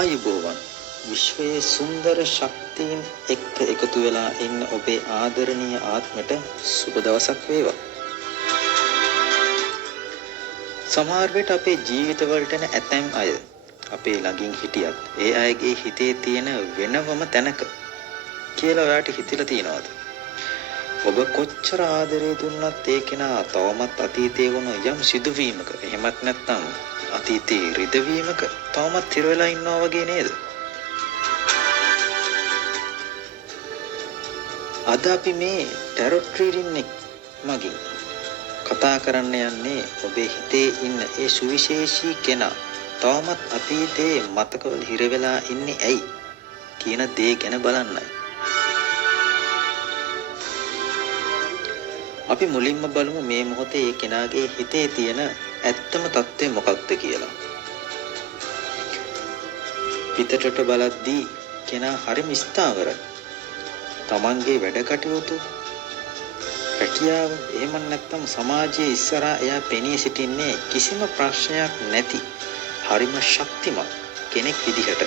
ආයුබෝවන් විශ්වයේ සුන්දර ශක්තියින් එක්ක එකතු වෙලා ඉන්න ඔබේ ආදරණීය ආත්මට සුබ දවසක් වේවා. සමහර විට අපේ ජීවිතවලට එන ඇතැම් අය අපේ ළඟින් හිටියත් ඒ අයගේ හිතේ තියෙන වෙනවම තැනක කියලා ඔයාට හිතලා තියෙනවද? ඔබ කොච්චර ආදරේ දුන්නත් ඒ කෙනා තවමත් අතීතයේ වුණ යම් සිදුවීමක එහෙමත් නැත්නම් අතීතයේ රිදවීමක තවමත් තිර වෙලා ඉන්නවා වගේ නේද? අද අපි මේ ටැරොට් රීඩින් එක මගින් කතා කරන්න යන්නේ ඔබේ හිතේ ඉන්න ඒ සුවිශේෂී කෙනා තවමත් අතීතයේ මතකවල හිර වෙලා ඉන්නේ ඇයි කියන දේ ගැන බලන්නයි. අපි මුලින්ම බලමු මේ මොහොතේ ඒ කෙනාගේ හිතේ තියෙන ඇත්තම தත්ත්වය මොකක්ද කියලා. පිටතට බලද්දී කෙනා හරිම ස්ථාවරයි. තමන්ගේ වැඩ කටයුතු රැකියාව එහෙම නැත්නම් සමාජයේ ඉස්සරහා එයා පෙනී සිටින්නේ කිසිම ප්‍රශ්නයක් නැති හරිම ශක්තිමත් කෙනෙක් විදිහට.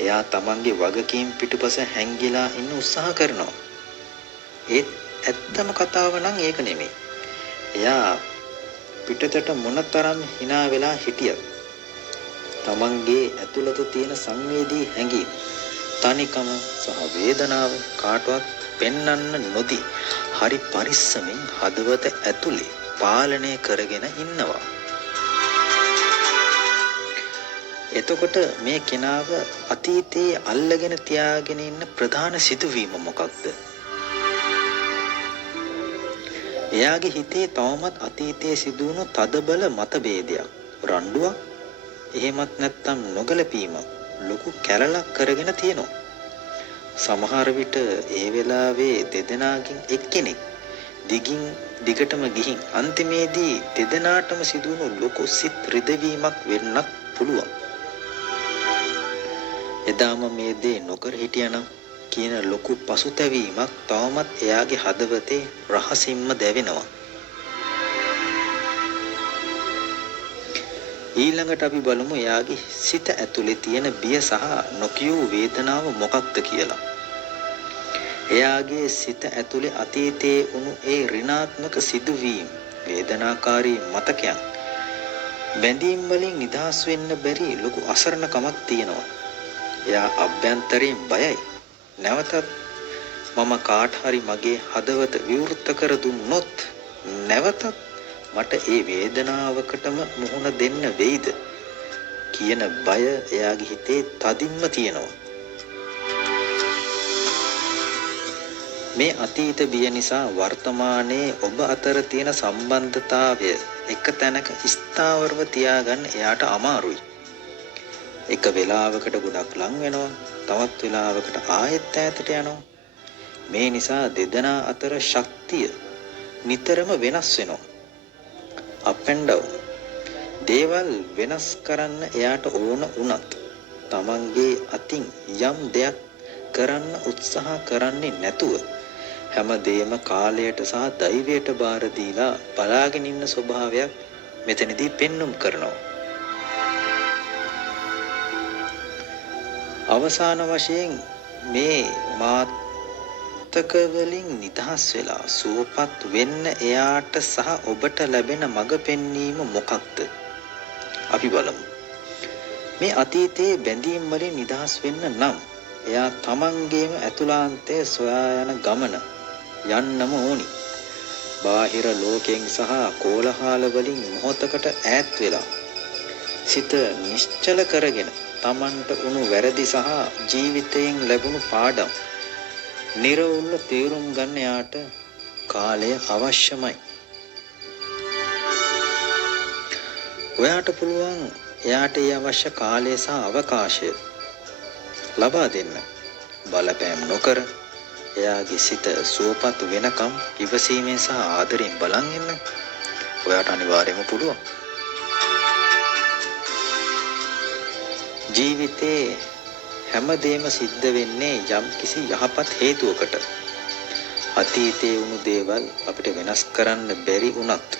එයා තමන්ගේ වගකීම් පිටුපස හැංගිලා ඉන්න උත්සාහ කරනවා. ඒත් ඇත්තම කතාව නම් ඒක නෙමෙයි. එයා පිටතට මොනතරම් hina වෙලා හිටියත් තමන්ගේ ඇතුළත තියෙන සංවේදී හැඟීම් තනිකම සහ වේදනාව කාටවත් පෙන්වන්න නොදී හරි පරිස්සමින් හදවත ඇතුලේ පාලනය කරගෙන ඉන්නවා. එතකොට මේ කෙනාව අතීතයේ අල්ලගෙන තියාගෙන ඉන්න ප්‍රධාන සිදුවීම මොකක්ද? එයාගේ හිතේ තවමත් අතීතයේ සිදුවුණු තදබල මතභේදයක්, රණ්ඩුවක්, එහෙමත් නැත්නම් නොගැලපීමක් ලොකු කැලලක් කරගෙන තියෙනවා. සමහර විට ඒ වෙලාවේ දෙදෙනාගෙන් එක්කෙනෙක් දිගටම ගිහින් අන්තිමේදී දෙදෙනාටම සිදුවුණු ලොකු සිත් රිදවීමක් වෙන්නත් පුළුවන්. එදාම මේ දේ නොකර හිටියනම් කියන ලොකු පසුතැවීමක් තවමත් එයාගේ හදවතේ රහසින්ම දැවෙනවා. ඊළඟට අපි බලමු එයාගේ සිත ඇතුලේ තියෙන බිය සහ නොකියූ වේදනාව මොකක්ද කියලා. එයාගේ සිත ඇතුලේ අතීතයේ වුණු ඒ ඍණාත්මක සිදුවීම්, වේදනාකාරී මතකයන්, බැඳීම් වලින් නිදහස් වෙන්න බැරි ලොකු අසරණකමක් තියෙනවා. එයා අභ්‍යන්තරයෙන් බයයි. නැවතත් මම කාට හරි මගේ හදවත විවෘත කර දුන්නොත් නැවතත් මට ඒ වේදනාවකටම මුහුණ දෙන්න වෙයිද කියන බය එයාගේ හිතේ තදින්ම තියෙනවා. මේ අතීත බිය නිසා වර්තමානයේ ඔබ අතර තියෙන සම්බන්ධතාවය එක තැනක ස්ථාවරව තියාගන්න එයාට අමාරුයි. එක වෙලාවකට ගොඩක් ලං වෙනවා, තවත් වෙලාවකට ආයෙත් ඈතට යනවා. මේ නිසා දෙදෙනා අතර ශක්තිය නිතරම වෙනස් වෙනවා. up and down. දේවල් වෙනස් කරන්න එයාට ඕන වුණත් තමන්ගේ අතින් යම් දෙයක් කරන්න උත්සාහ කරන්නේ නැතුව හැමදේම කාලයට සහ දෛවයට බාර දීලා බලාගෙන ඉන්න ස්වභාවයක් මෙතනදී පෙන්눔 කරනවා. අවසාන වශයෙන් මේ මාතක වලින් නිදහස් වෙලා සුවපත් වෙන්න එයාට සහ ඔබට ලැබෙන මඟ පෙන්වීම මොකක්ද? අපි බලමු. මේ අතීතයේ බැඳීම් වලින් නිදහස් වෙන්න නම් එයා තමන්ගේම ඇතුළාන්තය සොයා යන ගමන යන්නම ඕනි. බාහිර ලෝකයෙන් සහ කෝලහල වලින් මොහොතකට ඈත් වෙලා සිත නිශ්චල කරගෙන තමන්ට උණු වැරදි සහ ජීවිතයෙන් ලැබුණු පාඩම් නිර්වුල්ව තේරුම් ගන්න යාට කාලය අවශ්‍යමයි. ඔයාට පුළුවන් එයාට ඒ අවශ්‍ය කාලය සහ අවකාශය ලබා දෙන්න. බලපෑම් නොකර එයාගේ සිත සුවපත් වෙනකම් ඉවසීමෙන් සහ ආදරෙන් බලන් ඉන්න ඔයාට අනිවාර්යයෙන්ම පුළුවන්. ජීවිතේ හැමදේම සිද්ධ වෙන්නේ යම්කිසි යහපත් හේතුවකට. අතීතයේ වුණු දේවල් අපිට වෙනස් කරන්න බැරි වුණත්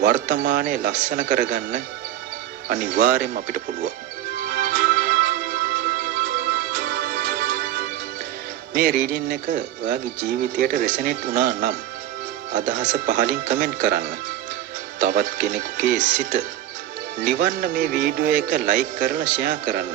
වර්තමානයේ ලස්සන කරගන්න අනිවාර්යයෙන්ම අපිට පුළුවන්. මේ රීඩින් එක ඔයාගේ ජීවිතයට රෙසනේට් වුණා නම් අදහස පහලින් කමෙන්ට් කරන්න. තවත් කෙනෙකුගේ සිත නිවන්න මේ වීඩියෝ එක ලයික් කරලා ෂෙයා කරන්න.